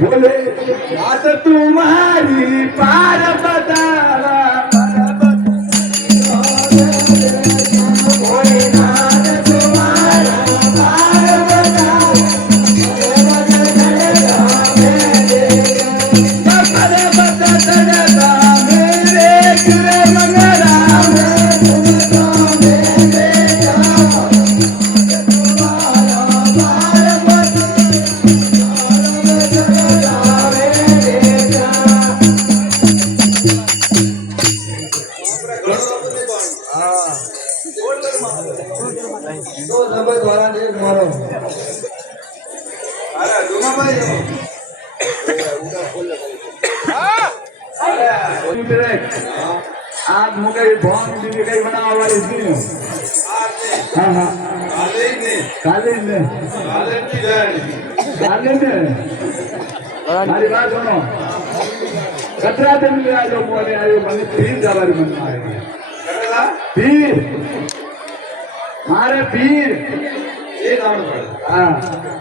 बोले बात तुम्हारी पार बतावा आज मुझे भौन भी कहीं बनावा वाली नहीं हाँ हाँ काले ने मारी बात सुनो कतरा दिन में आयो बोले आयो मैंने 3 जवारी मन आएगा पीर मारे पीर ये नाम पड़ हाँ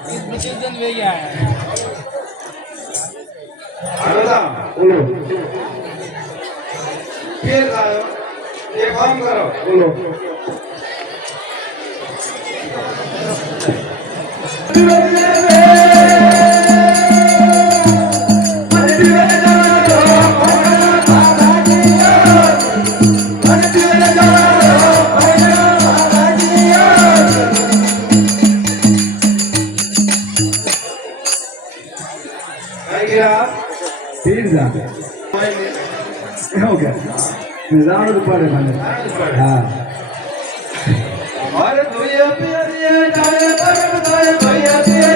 दिन में गया है बोलो फिर आयो ये काम करो बोलो हो गया निजाम पड़े मैंने हाँ और भैया पिया जाए पर भैया पिया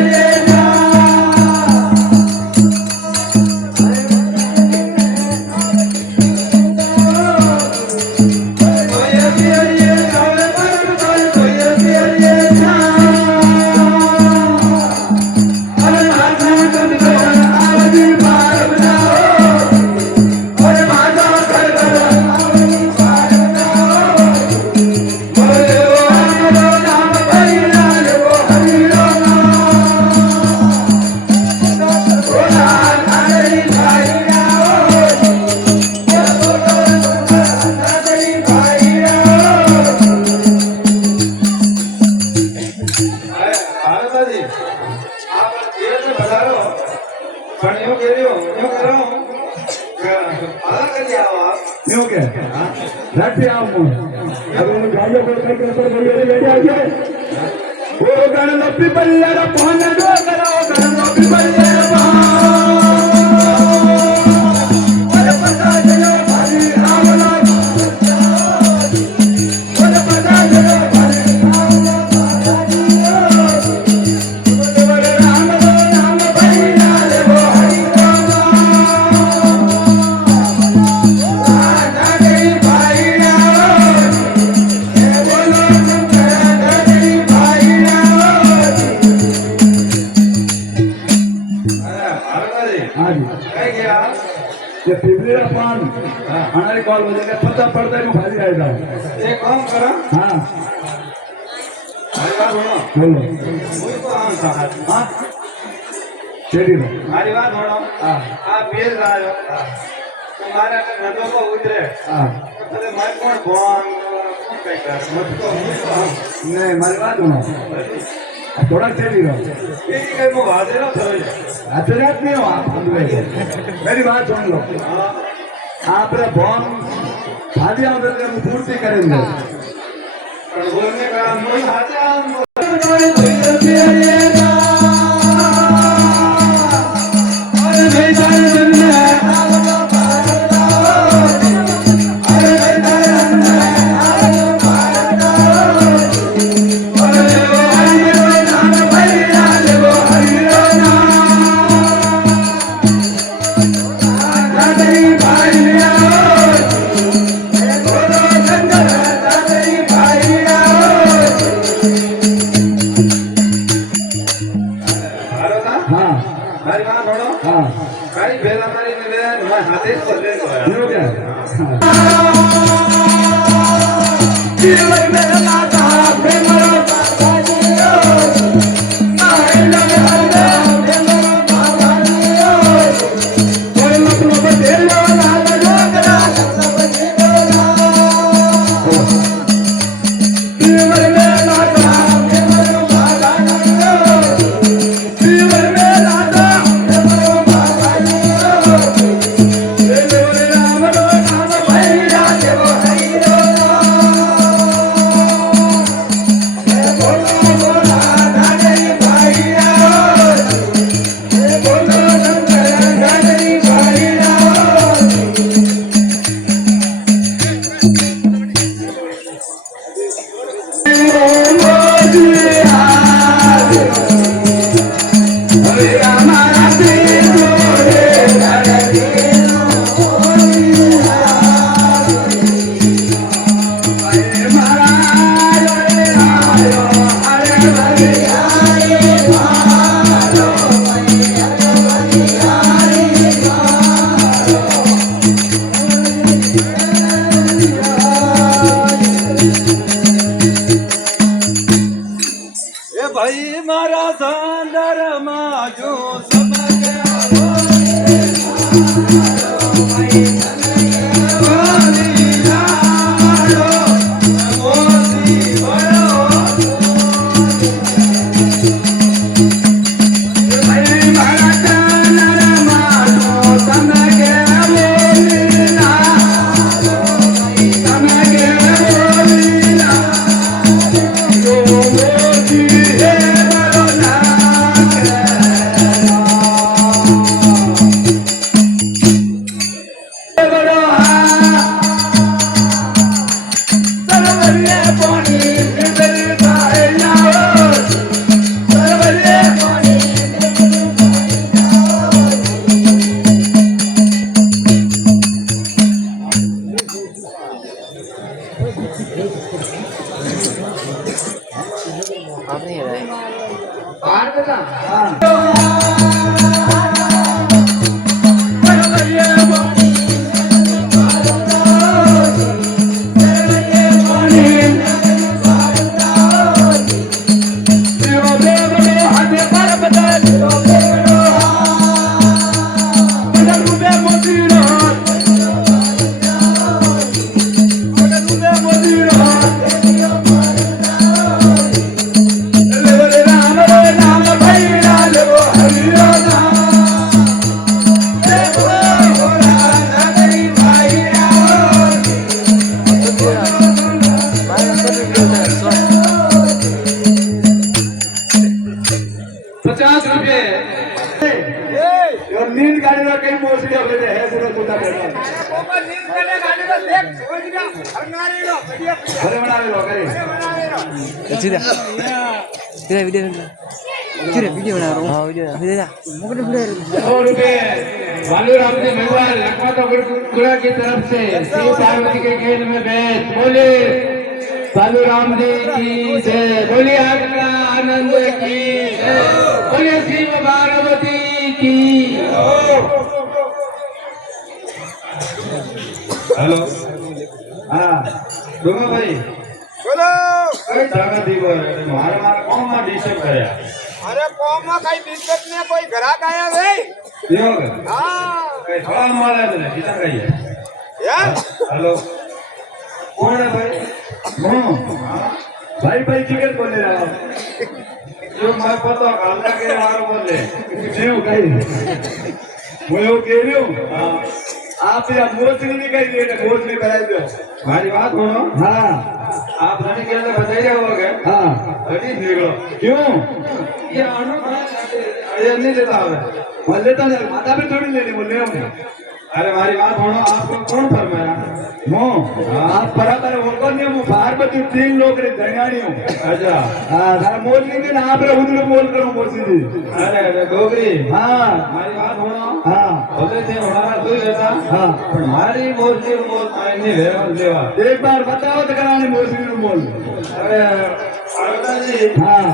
हमारे कॉल हो जाएगा पता पड़ता है खाली आ जाओ एक काम करो हाँ बोलो हाँ चलिए हमारी बात सुनो आप बेच रहा हो तुम्हारे अगर नजरों को उतरे तो मैं कौन कौन नहीं हमारी बात सुनो थोड़ा चली रहो हाजिरात नहीं हो आप मेरी बात सुन लो आप बॉम भाजिया पूर्ति करेंगे बोलने का Thank you. એ ભાઈ મારા સાંદર માં જો સમજ્યા नींद गाड़ी में कहीं मोसी अपने है पूरा कुत्ता बैठा नींद गाड़ी में देख समझ गया हरनारे लो अरे बना लो करे सीधा सीधा वीडियो सीधा वीडियो बना रहा हूं हां वीडियो सीधा मुकट वीडियो 100 रुपए बालू राम जी भगवान लखमा तो गुरुकुला की तरफ से श्री पार्वती के खेल में बैठ बोले बालू राम जी की जय बोले आपका आनंद की जय बोले श्री पार्वती की हेलो हाँ डोंगा भाई बोलो कई जागा दी बोल मारा मारा कौन मा डिस्टर्ब करया अरे कौन मा कई डिस्टर्ब ने कोई ग्राहक आया वे यो हां कई थोड़ा मारा ने कितना कही है यार हेलो कौन है भाई हां भाई भाई टिकट बोले रहा जो मैं पता गांधा के मारो बोले जीव कही वो कह रही हूं हां आप या मोचनी नहीं कही दे मोचनी कराई दो हमारी बात सुनो हाँ आप धनी के अंदर बताइए होगा हाँ धनी निकलो क्यों ये अनु ये नहीं देता हमें मैं लेता नहीं माता भी थोड़ी लेनी बोले हम अरे हमारी बात सुनो आपको कौन फरमाया मो आप बराबर होगा नहीं मो बाहर में 3 लोग रे धनियानी हूं अच्छा हां सारा मोल नहीं ना आप रे उधर मोल करो मोसी जी अरे गोगरी हां हमारी बात सुनो हां बोले थे हमारा तू लेता हां पर हमारी मोसी मोल मायने वेरल देवा एक बार बताओ तो करानी मोसी नु मोल अरे पार्वती जी हां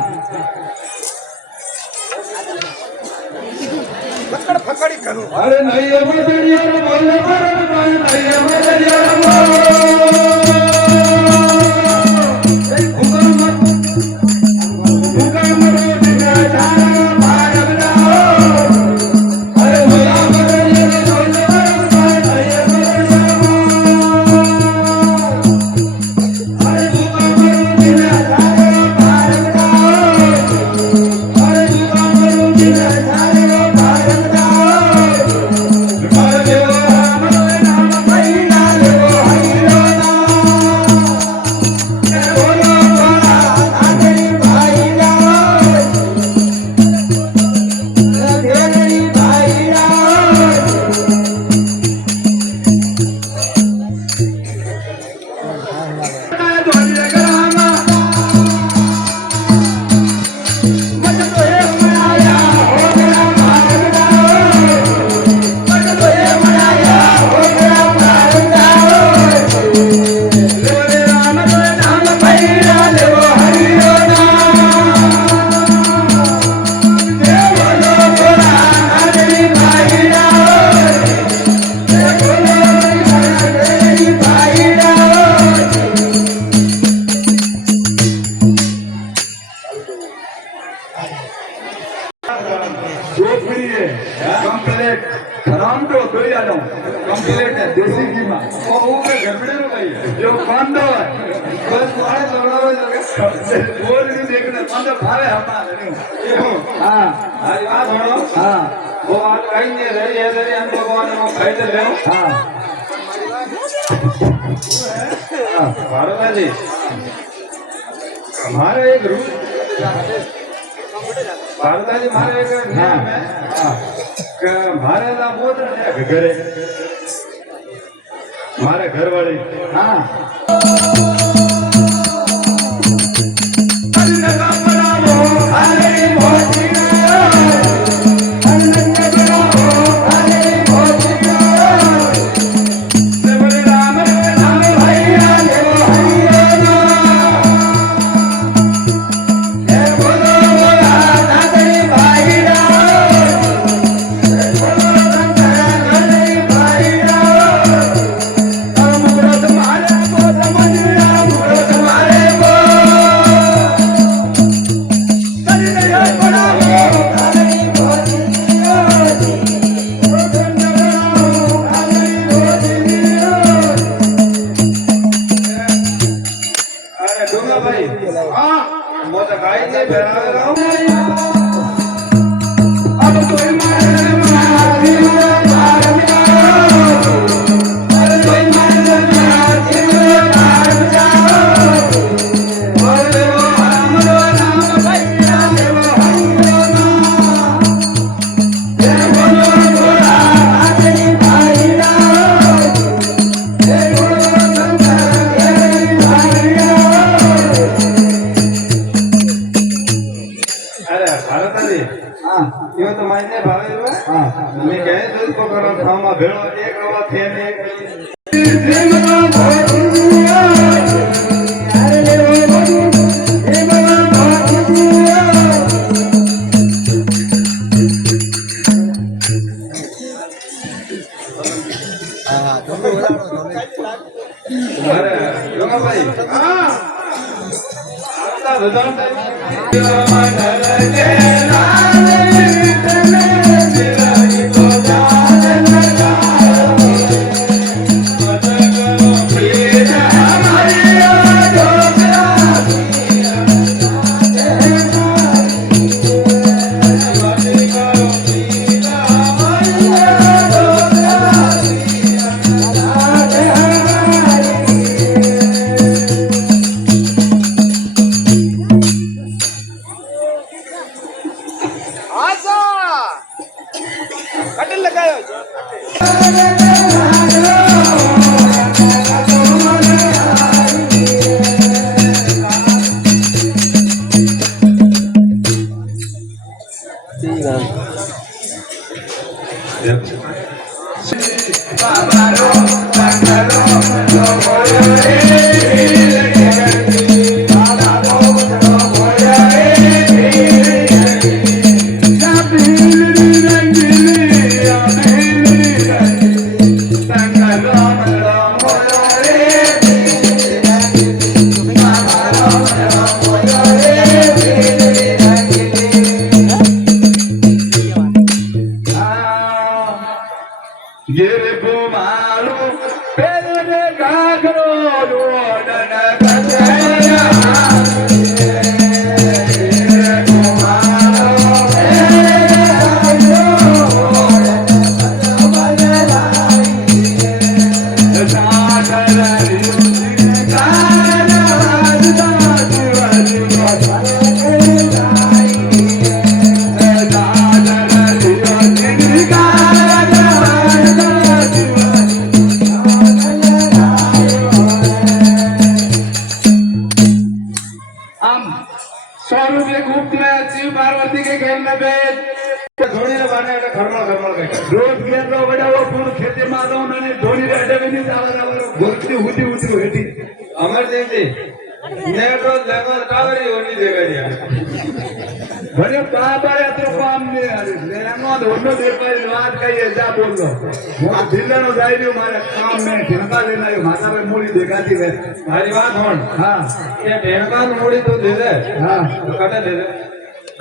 पकड़ पकड़ी करो अरे नहीं ये मजरिया रे बोले पर नहीं ये मजरिया रे ચોપડી है कंप्लीट राम तो दो जानो कंप्लीट है देसी की मां वो के घबड़े रो भाई जो बंदो है बस मारे लड़ावे लगे बोल नहीं देखना बंदो भावे हमारे हां हरी बात सुनो हां वो आज कहीं नहीं रही है तेरे हम भगवान को कह दे ले हां भारत जी हमारे एक रूल भारत जी हमारे एक नियम है कि हमारे ना बोल रहे हैं घरे हमारे घर वाले हां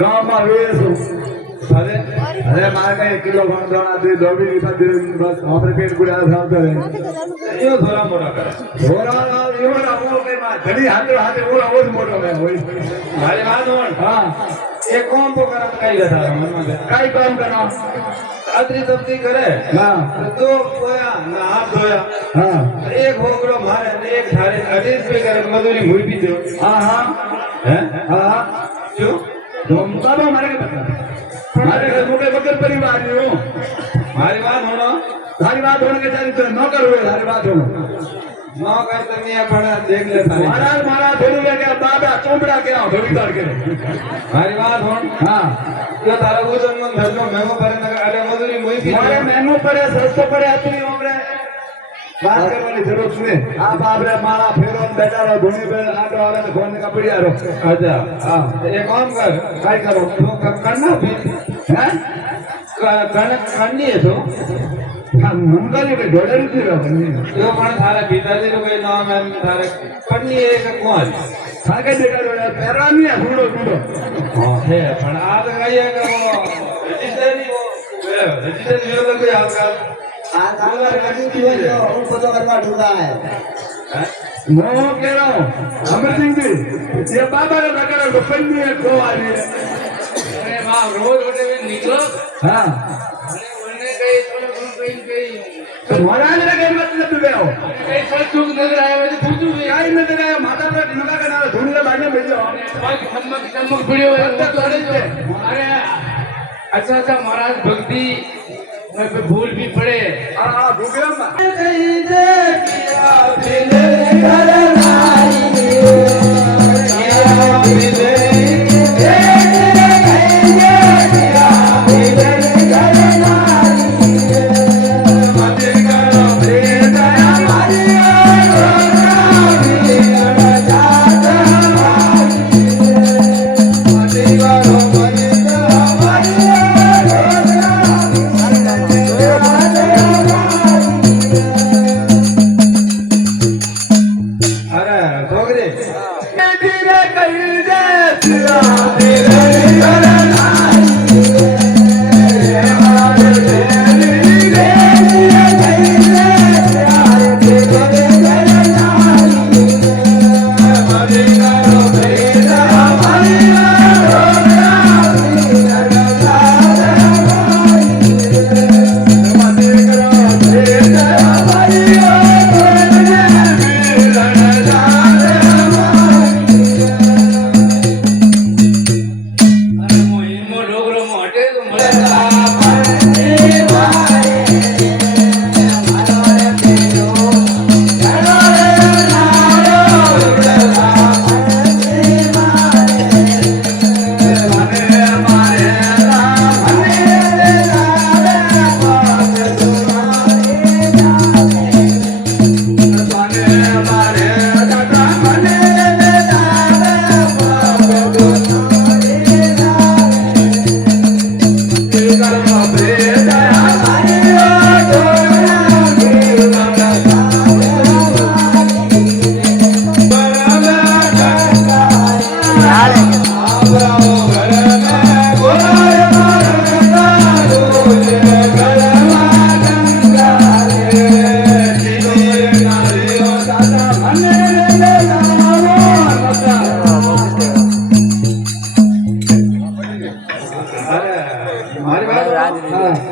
ગામમાં વેચું અરે અરે મારે કઈ 1 કિલો ગણધોણા દે દોડી લીધા દે બસ આપણે પેટ ગુડા સાવતો રહે એવો થોડા મોટા કરે ઘોડા એવો ના હું કઈ માં ઘડી હાથે હાથે ઓળો ઓછ મોટો મે હોય મારી વાત હોણ હા એ કોમ તો કરા કઈ ગથા મનમાં બે કઈ કામ કરો આદરી તપતી કરે હા તો પોયા ના હાથ ધોયા હા એક હોગડો મારે અને એક ધારે 28 રૂપિયા કરે મજૂરી મુઈ પી દો હા હા હે હા જો બાબા મારે કે બતા મારે ઘર મોટે વગર પરિવાર હું મારી વાત હોણો તારી વાત હોને કે તારી ન કરવું તારી વાત હોનો ન કર તમે આપણા દેખ લે તારી મારા થોડું લે કે બાબા ચોપડા કે થોડી વાર કે મારી વાત હોણ હા જો તારા વજન મન ધરનો મેમો પર નગર અરે મજૂરી મુઈ પી મારે મેનુ પડે સસ્તો પડે હતું આપણે વાત કરવાની જરૂર છે આ બાબરે મારા ફેરો બેટારો ધોની બે આટો આવે તો ફોન કપડી આરો અચ્છા હા એ કામ કર કઈ કરો તો કરના ભી હે કંડી તો હા મંગલી કે ડોલર નથી રહવાની જો પણ તારા પિતાજી નું કઈ નામ એમ તારે કંડી એક કોણ સાકે દેખાડો પહેરવાની હુડો હુડો હે પણ આ તો કહીએ કે વો રજીસ્ટર મેરો તો કોઈ આવકાર આ તારા ગાડી હોય તો હું બધો કરવા ઢૂંઢા હે નો કેરો અમરસિંહ જી ये बाबा का लगा तो पंजी है को आ रही है अरे वाह रोज उठे हुए निकलो हां अरे उन्होंने कहीं थोड़ा कहीं तो महाराज ने कहीं मतलब भी हो कहीं फल चूक नजर आया वैसे पूछूं भी काय में तेरा माता का ढिमका का नाम ढूंढने बाने भेजो बाकी चमक वीडियो है वो तो अरे अच्छा अच्छा महाराज भक्ति में पे भूल भी पड़े हां हां भूगराम कहीं दे किया बिले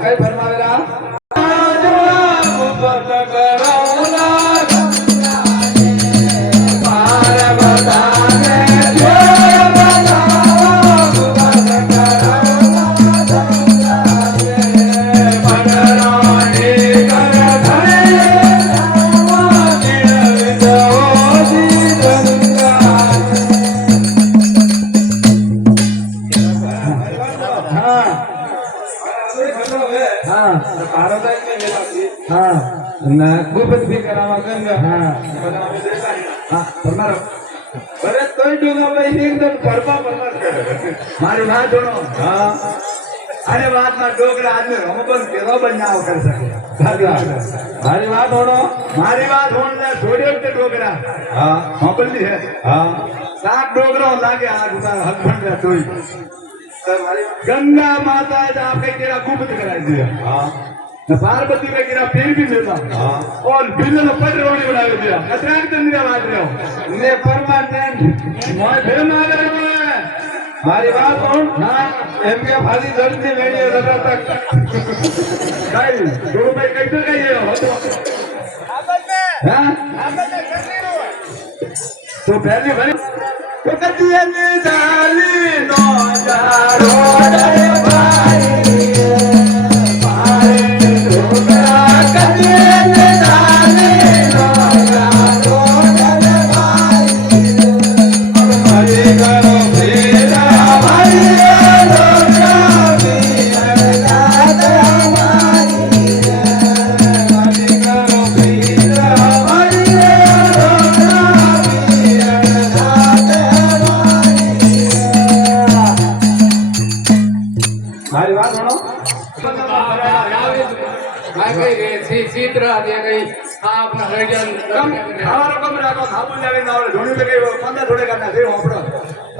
કઈ ફરમાવેલા ગુપત ભી કરાવા ગંગા હા ફરમારો બરે તોય ડુંગા ભાઈ એકદમ ફરમા ફરમા કરે મારી વાત જોડો હા અરે વાત માં ડોકરા આદમે રમબન કેવો બનાવ કરી શકે મારી વાત હોણો મારી વાત હોણ છોડ્યો તે ડોકરા હા મોકલી હે હા સાત ડોકરો લાગે આ દુકાન હકભંડ તોય गंगा माता जा कहीं तेरा गुप्त कराई दिया न पार्वती का तेरा पेड़ भी मिला और बिल्ल ने पट रोने बना दिया अतराक दिन दिया बात रहे हो ने परमानेंट मैं फिर ना करे मैं मारी बात कौन हाँ एम के फाली जल्दी मेरी जरूरत तक गाइस दो भाई कैसे कहिए हो हाँ तो पहले भाई तो कदिया ने जाली नो जारो रे भाई મારી વાત સુનો सीत्र अपना हरिजन हमारा कम राखो साबुन लागे ना और धोनी लगे पंदा थोड़े करना दे होपड़ो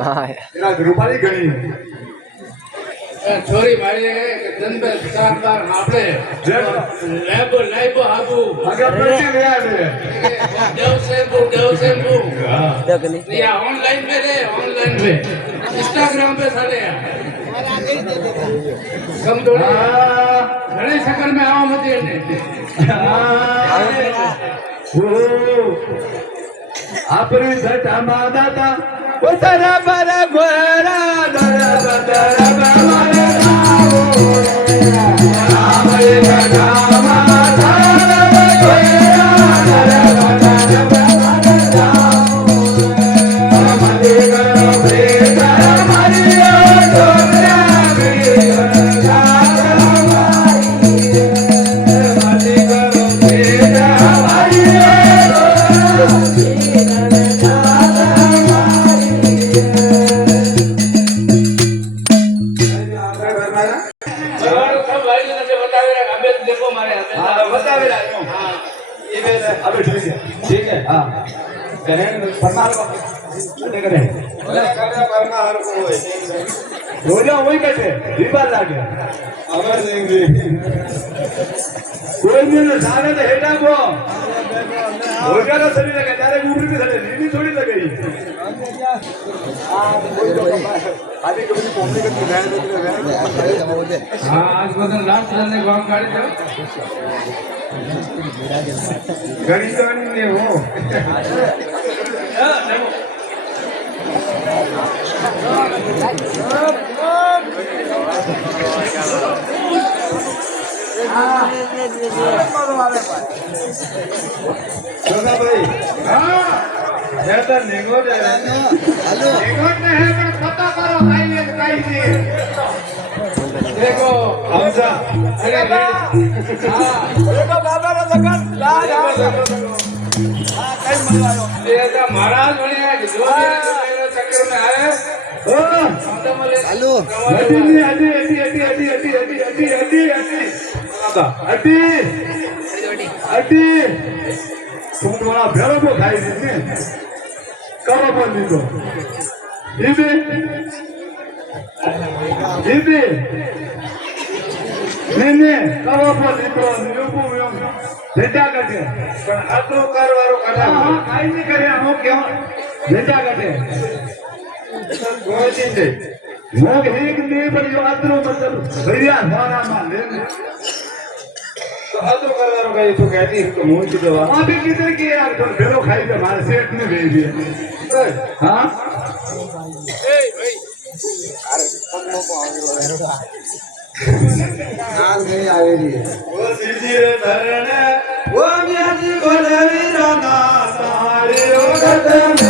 हां एना रूपाली घणी छोरी मारी दिन पे चार बार आपले लैब हाबू आगे प्रति ले आवे देव शैम्पू या ऑनलाइन पे रे ऑनलाइन पे इंस्टाग्राम पे साले कम थोड़ी घणे शकल में आओ मत आपरी सटा मादाता ओ तरा पर गोरा दरा दरा मारे राम रे राम माता गोरा दरा दरा मारे गरो बेटा मारियो डोरा ठीक है हाँ करें परमार को अटे करें પરના હરકો હોય रोजा वही कटे दीवार लागे અમર સિંહજી कोई ने सारे तो हेटा को रोजा का शरीर लगे तारे ऊपर भी चले नींद थोड़ी लगेगी आदि कभी पहुंचने का हाँ आज बदन लास्ट करने को हम गाड़ी थे ગણિતવાની ને હો જોગા ભાઈ હા યાર નિગોટ નિગોટ ને હે પણ પતા કરો ખાઈને કાઈ દે देखो હમસા अरे हाँ देखो बाबा का लगन ला जा हां कई मलवायो ये तो महाराज बने हैं जो चक्कर में आए हेलो अटी अटी अटी अटी अटी अटी अटी अटी अटी अटी अटी अटी तुम तुम्हारा भेड़ो को खाई दीजिए करो पर दी तो इबे इबे ने करो पर दी तो न्यूपु में बेटा कटे પણ આટલું કરવાળું કટા हां काई नहीं करे हम क्यों बेटा कटे કોઈ ચીજ लोग एक नहीं पर जो आदरो मतलब भैया हमारा मान ले તો આટલું કરવાનું કઈ તું કહેતી તો હું કીધું वहां भी किधर की यार तो भेड़ो खाई के हमारे सेठ ने भेज दिया हां नाम नहीं आवेगी ઓ સીજી રે ધરણે ઓ મ્યાજી ભલે વીરો ના સારે ઓ ગત